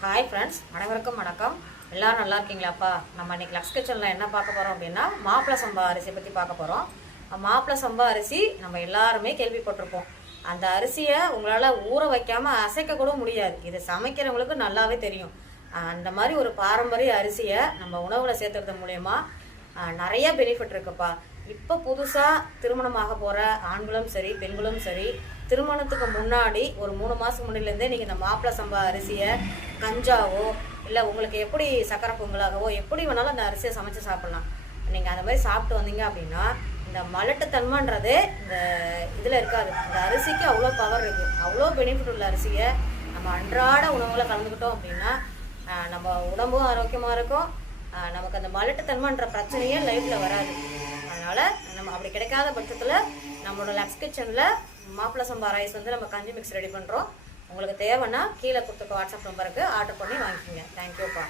Hi friends, அனைவருக்கும் வணக்கம். எல்லோரும் நல்லா இருக்கீங்களாப்பா? நம்ம இன்றைக்கி லக்ஸ் கிச்சனில் என்ன பார்க்க போகிறோம் அப்படின்னா, மாப்பிளை சம்பா அரிசியை பற்றி பார்க்க போகிறோம். மாப்பிளை சம்பா அரிசி நம்ம எல்லாருமே கேள்விப்பட்டிருப்போம். அந்த அரிசியை உங்களால் ஊற வைக்காமல் அசைக்க கூட முடியாது. இது சமைக்கிறவங்களுக்கு நல்லாவே தெரியும். அந்த மாதிரி ஒரு பாரம்பரிய அரிசியை நம்ம உணவில் சேர்த்துறது மூலயமா நிறைய பெனிஃபிட் இருக்குப்பா. இப்போ புதுசாக திருமணமாக போகிற ஆண்களும் சரி பெண்களும் சரி, திருமணத்துக்கு முன்னாடி ஒரு 3 மாதத்துக்கு முன்னாடிலேருந்தே நீங்கள் இந்த மாப்பிளை சம்பா அரிசியை கஞ்சாவோ இல்லை உங்களுக்கு எப்படி சக்கரை பொங்கலாகவோ எப்படி வேணாலும் அந்த அரிசியை சமைச்சு சாப்பிட்லாம். நீங்கள் அந்த மாதிரி சாப்பிட்டு வந்தீங்க அப்படின்னா இந்த மலட்டுத்தன்மைன்றது இந்த இதில் இருக்காது. இந்த அரிசிக்கு அவ்வளோ பவர் இருக்குது. அவ்வளோ பெனிஃபிட் உள்ள அரிசியை நம்ம அன்றாட உணவுகளை கலந்துக்கிட்டோம் அப்படின்னா நம்ம உடம்பும் ஆரோக்கியமாக இருக்கும். நமக்கு அந்த மலட்டுத்தன்மைன்ற பிரச்சனையே லைஃப்பில் வராது. அதனால் நம்ம அப்படி கிடைக்காத பட்சத்தில் நம்மளோட லக்ஸ் கிச்சனில் மாப்பிளை சம்பா ரைஸ் நம்ம கஞ்சி மிக்ஸ் ரெடி பண்ணுறோம். உங்களுக்கு தேவைன்னா கீழே கொடுத்துருக்க வாட்ஸ்அப் நம்பருக்கு ஆர்டர் பண்ணி வாங்கிக்கோங்க. தேங்க்யூப்பா.